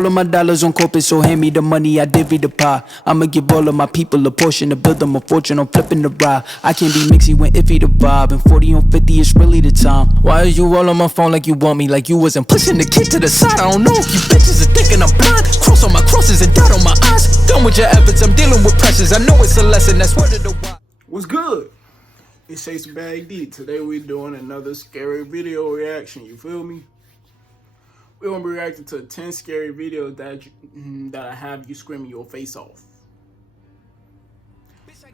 all of my dollars on corporate, so hand me the money, I divvy the pie. I'ma give all of my people a portion to build them a fortune on flipping the ride. I can't be mixy when iffy the vibe, and 40 on 50 is really the time. Why is you all on my phone like you want me, like you wasn't pushing the kid to the side? I don't know if you bitches are thinking I'm blind. Cross on my crosses and dot on my eyes. Done with your efforts, I'm dealing with pressures. I know it's a lesson, that's word of the wise. What's good? It's Chase Bag D. Today we're doing another scary video reaction. You feel me? We're gonna be reacting to 10 scary videos that I have you screaming your face off.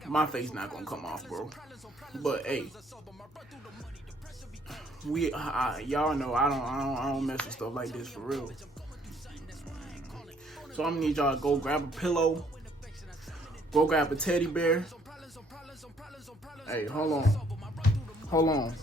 My face not gonna come off, bro. But hey, y'all know I don't mess with stuff like this for real. So I'm gonna need y'all to go grab a pillow, go grab a teddy bear. Hey, hold on.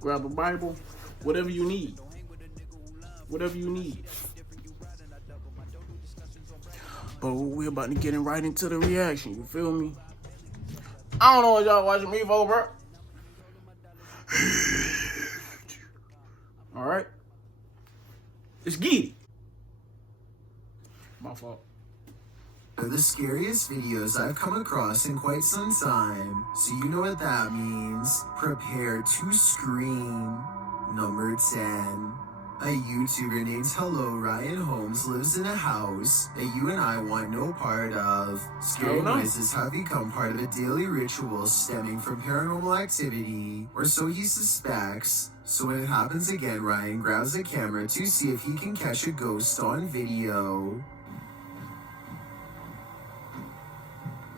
Grab a Bible, whatever you need. But we're about to get right into the reaction, you feel me? I don't know what y'all watching me for, bro. Alright? Let's get it. My fault. They're the scariest videos I've come across in quite some time, so you know what that means. Prepare to scream. Number 10. A YouTuber named Hello Ryan Holmes lives in a house that you and I want no part of. Scary noises have become part of a daily ritual stemming from paranormal activity, or so he suspects. So when it happens again, Ryan grabs a camera to see if he can catch a ghost on video.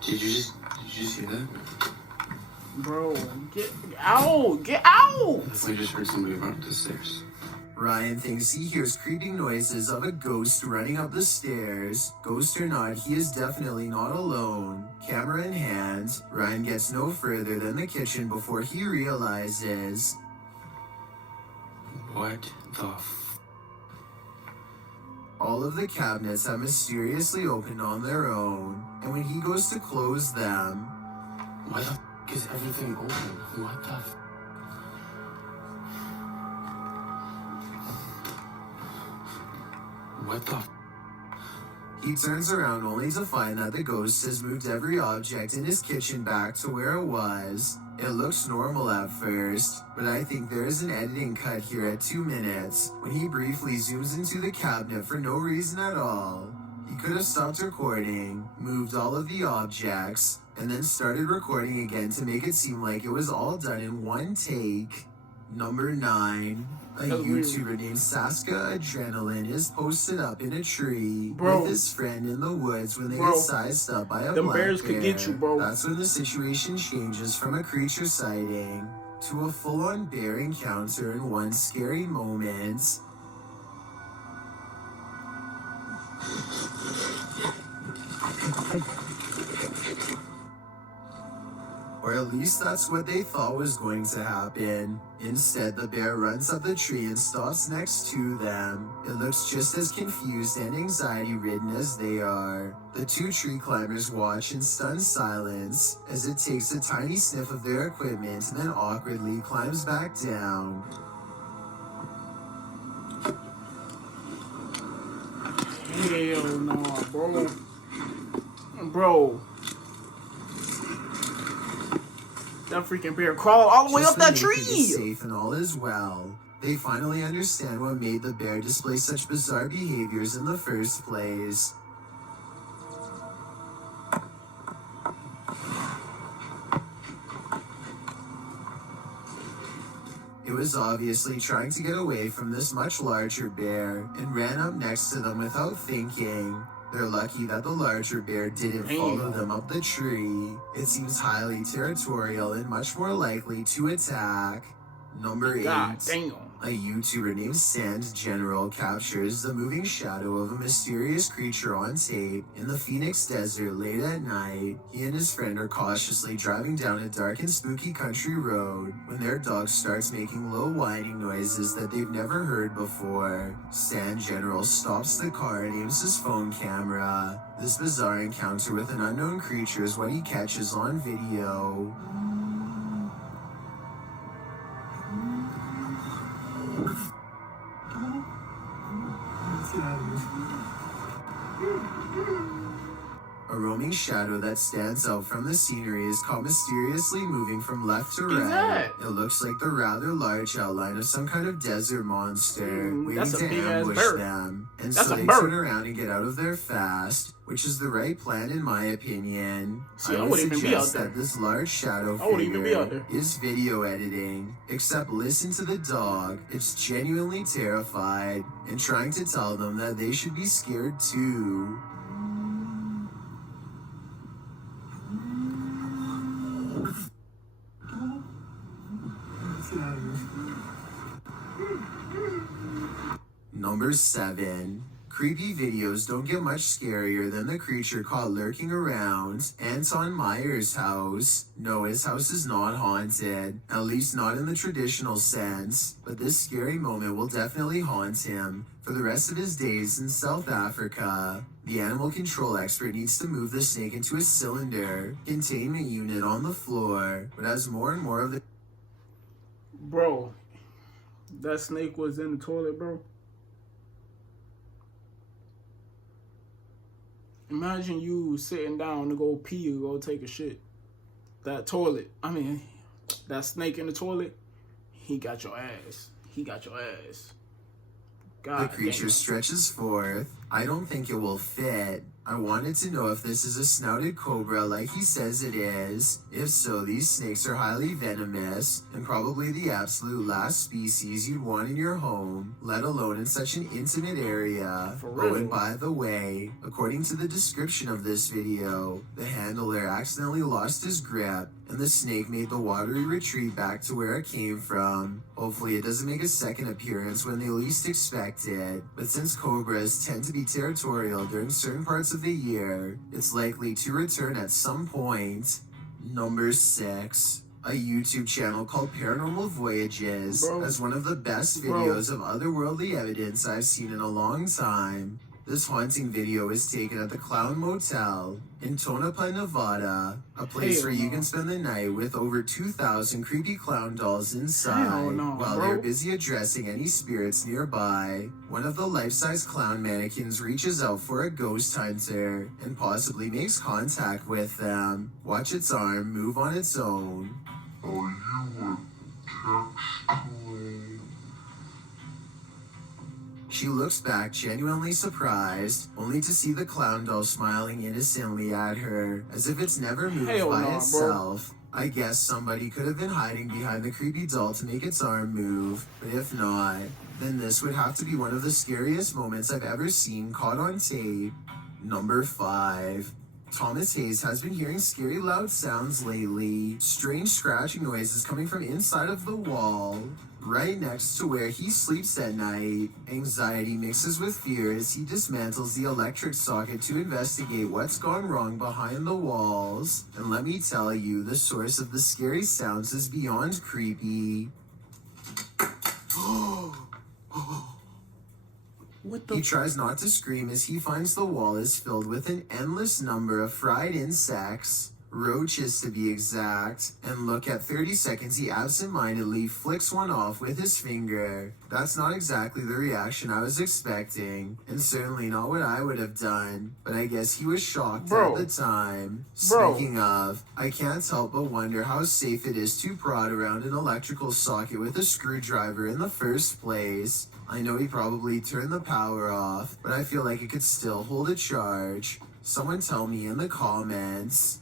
Did you just see that? Bro, get out! Get out! I just heard somebody run up the stairs. Ryan thinks he hears creeping noises of a ghost running up the stairs. Ghost or not, he is definitely not alone. Camera in hand, Ryan gets no further than the kitchen before he realizes... What the all of the cabinets have mysteriously opened on their own, and when he goes to close them... Why the is everything open? What the What the He turns around only to find that the ghost has moved every object in his kitchen back to where it was. It looks normal at first, but I think there is an editing cut here at 2 minutes when he briefly zooms into the cabinet for no reason at all. He could have stopped recording, moved all of the objects, and then started recording again to make it seem like it was all done in one take. Number 9. A YouTuber named Saska Adrenaline is posted up in a tree with his friend in the woods when they get sized up by a black bears bear. could get you, bro. That's when the situation changes from a creature sighting to a full-on bear encounter in one scary moment. Or at least that's what they thought was going to happen. Instead, the bear runs up the tree and stops next to them. It looks just as confused and anxiety-ridden as they are. The two tree climbers watch in stunned silence as it takes a tiny sniff of their equipment and then awkwardly climbs back down. Hell no, bro. That freaking bear crawled all the way up that tree. Safe and all is well. They finally understand what made the bear display such bizarre behaviors in the first place. It was obviously trying to get away from this much larger bear and ran up next to them without thinking. They're lucky that the larger bear didn't follow them up the tree. It seems highly territorial and much more likely to attack. Number 8. God damn. A YouTuber named Sand General captures the moving shadow of a mysterious creature on tape in the Phoenix desert late at night. He and his friend are cautiously driving down a dark and spooky country road when their dog starts making low whining noises that they've never heard before. Sand General stops the car and aims his phone camera. This bizarre encounter with an unknown creature is what he catches on video. A roaming shadow that stands out from the scenery is caught mysteriously moving from left to right. that? It looks like the rather large outline of some kind of desert monster waiting That's a to big ass ambush bird. them. And That's so a they bird. turn around and get out of there fast, which is the right plan in my opinion. See, I would wouldn't even be out suggest there. that this large shadow I wouldn't even be out figure there. is video editing. Except listen to the dog. It's genuinely terrified and trying to tell them that they should be scared too. Number 7. Creepy videos don't get much scarier than the creature caught lurking around Anton Meyer's house. No, his house is not haunted, at least not in the traditional sense, but this scary moment will definitely haunt him for the rest of his days in South Africa. The animal control expert needs to move the snake into a cylinder containment unit on the floor, but as more and more of the Bro, that snake was in the toilet, bro. Imagine you sitting down to go pee or go take a shit. That toilet, that snake in the toilet, he got your ass. He got your ass. God The creature damn. stretches forth. I don't think it will fit. I wanted to know if this is a snouted cobra like he says it is. If so, these snakes are highly venomous and probably the absolute last species you'd want in your home, let alone in such an intimate area. For Oh, and real. by the way, according to the description of this video, the handler accidentally lost his grip and the snake made the watery retreat back to where it came from. Hopefully it doesn't make a second appearance when they least expect it, but since cobras tend to be territorial during certain parts of the year, it's likely to return at some point. Number 6. A YouTube channel called Paranormal Voyages Bro. has one of the best Bro. videos of otherworldly evidence I've seen in a long time. This haunting video is taken at the Clown Motel in Tonopah, Nevada, a place Hell where you no. can spend the night with over 2,000 creepy clown dolls inside Hell no, while bro. they're busy addressing any spirits nearby. One of the life-size clown mannequins reaches out for a ghost hunter and possibly makes contact with them. Watch its arm move on its own. She looks back genuinely surprised, only to see the clown doll smiling innocently at her, as if it's never moved Hell by nah, bro. itself. I guess somebody could have been hiding behind the creepy doll to make its arm move, but if not, then this would have to be one of the scariest moments I've ever seen caught on tape. Number 5. Thomas Hayes has been hearing scary loud sounds lately. Strange scratching noises coming from inside of the wall, right next to where he sleeps at night. Anxiety mixes with fear as he dismantles the electric socket to investigate what's gone wrong behind the walls. And let me tell you, the source of the scary sounds is beyond creepy. What the He tries not to scream as he finds the wall is filled with an endless number of fried insects, roaches to be exact, and look, at 30 seconds he absentmindedly flicks one off with his finger. That's not exactly the reaction I was expecting, and certainly not what I would have done, but I guess he was shocked Bro. at the time. Bro. Speaking of, I can't help but wonder how safe it is to prod around an electrical socket with a screwdriver in the first place. I know he probably turned the power off, but I feel like it could still hold a charge. Someone tell me in the comments.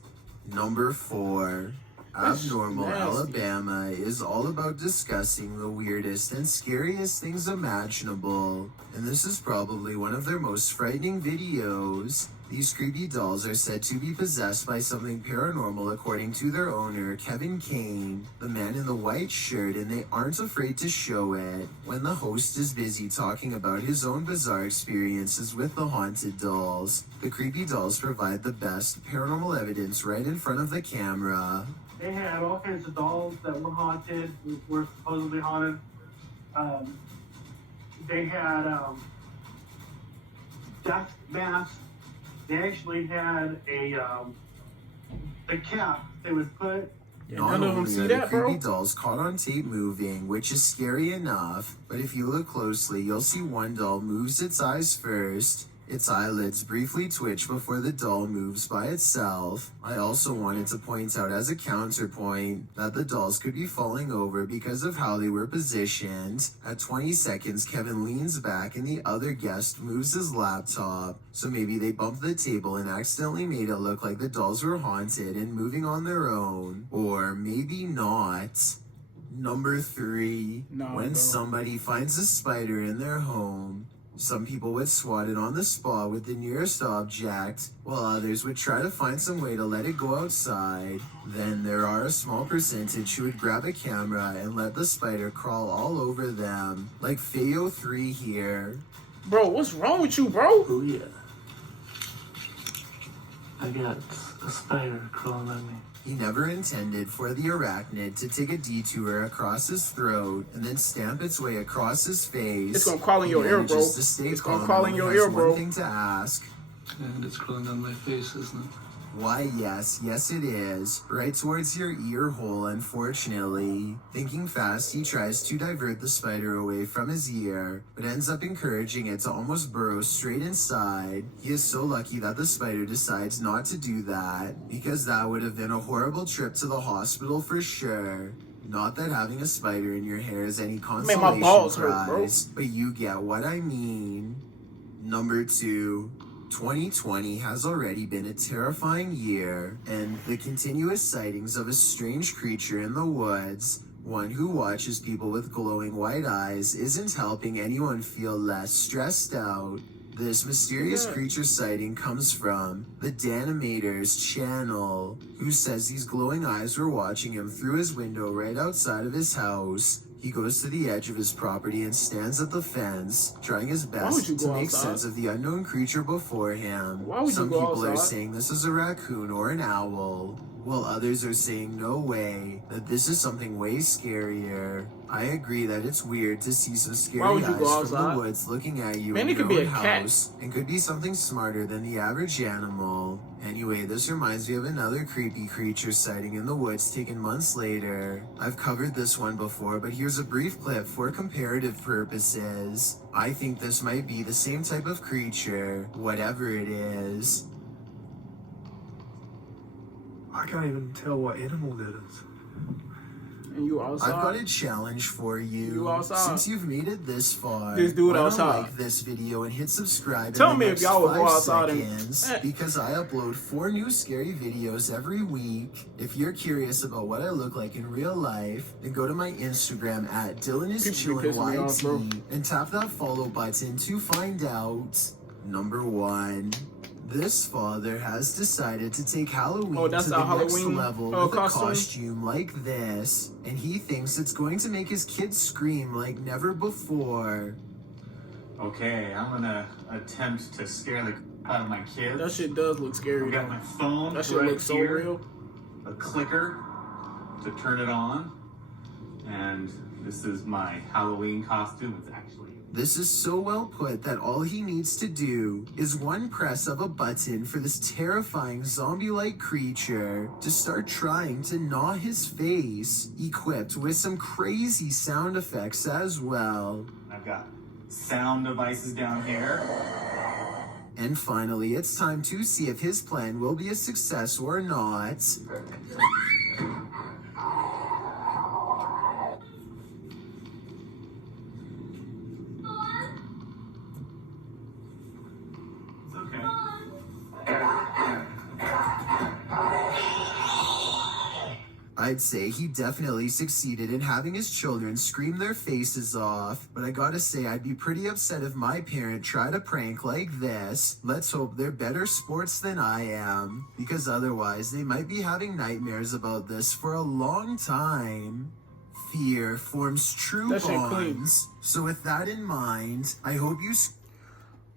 Number 4. That's Abnormal nasty. Alabama is all about discussing the weirdest and scariest things imaginable, and this is probably one of their most frightening videos. These creepy dolls are said to be possessed by something paranormal according to their owner, Kevin Kane, the man in the white shirt, and they aren't afraid to show it when the host is busy talking about his own bizarre experiences with the haunted dolls. The creepy dolls provide the best paranormal evidence right in front of the camera. They had all kinds of dolls that were haunted, were supposedly haunted. They had death masks. They actually had a cap they would put. Not none of them only see are that, the creepy bro. dolls caught on tape moving, which is scary enough, but if you look closely, you'll see one doll moves its eyes first. Its eyelids briefly twitch before the doll moves by itself. I also wanted to point out as a counterpoint that the dolls could be falling over because of how they were positioned. At 20 seconds, Kevin leans back and the other guest moves his laptop. So maybe they bumped the table and accidentally made it look like the dolls were haunted and moving on their own. Or maybe not. Number 3, Nah, when bro. somebody finds a spider in their home, some people would swat it on the spot with the nearest object, while others would try to find some way to let it go outside. Then there are a small percentage who would grab a camera and let the spider crawl all over them, like Feo3 here. Bro, what's wrong with you, bro? Oh yeah. I got a spider crawling on me. He never intended for the arachnid to take a detour across his throat and then stamp its way across his face. It's gonna crawl in He your ear, bro. manages to stay It's gonna calm crawl and in your only has ear, bro. One thing to ask. And it's crawling down my face, isn't it? Why, yes it is. Right towards your ear hole, unfortunately. Thinking fast, he tries to divert the spider away from his ear, but ends up encouraging it to almost burrow straight inside. He is so lucky that the spider decides not to do that, because that would have been a horrible trip to the hospital for sure. Not that having a spider in your hair is any consolation balls hurt, bro. prize, but you get what I mean. Number 2. 2020 has already been a terrifying year, and the continuous sightings of a strange creature in the woods, one who watches people with glowing white eyes, isn't helping anyone feel less stressed out. This mysterious creature sighting comes from the Danimator's channel, who says these glowing eyes were watching him through his window right outside of his house. He goes to the edge of his property and stands at the fence, trying his would best you to go make outside? sense of the unknown creature before him. Why would you Some go people are outside? saying this is a raccoon or an owl, while others are saying no way, that this is something way scarier. I agree that it's weird to see some Why scary would you eyes go from the outside? woods looking at you Man, in it could your be own a cat. house, and could be something smarter than the average animal. Anyway, this reminds me of another creepy creature sighting in the woods taken months later. I've covered this one before, but here's a brief clip for comparative purposes. I think this might be the same type of creature, whatever it is. I can't even tell what animal that is. And you outside? I've got a challenge for you. You outside. Since you've made it this far, This dude why don't outside. like this video and hit subscribe Tell in me the if next y'all would go 5 outside and- seconds, Eh. because I upload 4 new scary videos every week. If you're curious about what I look like in real life, then go to my Instagram at People be pissing me off, bro. DylanIsChillinYT and tap that follow button to find out. Number 1. This father has decided to take Halloween Oh, that's to the our next Halloween, level with costume? a costume like this, and he thinks it's going to make his kids scream like never before. Okay, I'm gonna attempt to scare the out of my kids. That shit does look scary. I've got though. my phone That shit right looks so here, real. a clicker to turn it on, and this is my Halloween costume. It's actually This is so well put that all he needs to do is one press of a button for this terrifying zombie-like creature to start trying to gnaw his face, equipped with some crazy sound effects as well. I've got sound devices down here. And finally, it's time to see if his plan will be a success or not. It's okay. I I'd say he definitely succeeded in having his children scream their faces off, but I gotta say I'd be pretty upset if my parent tried a prank like this. Let's hope they're better sports than I am, because otherwise they might be having nightmares about this for a long time. Fear forms true That shit clean. bonds. So with that in mind, I hope you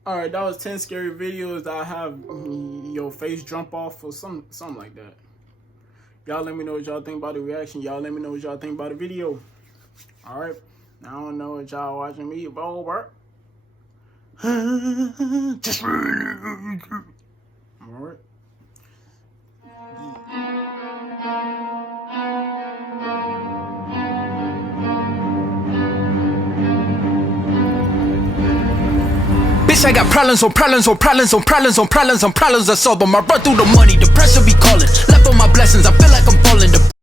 Alright, that was 10 scary videos that I have your face jump off or something like that. Y'all let me know what y'all think about the reaction. Y'all let me know what y'all think about the video. Alright. I don't know what y'all watching me over. Alright. Bitch, I got problems on problems on problems on problems on problems on problems. I solve them. I run through the money, the pressure be calling. Left on my blessings, I feel like I'm falling. The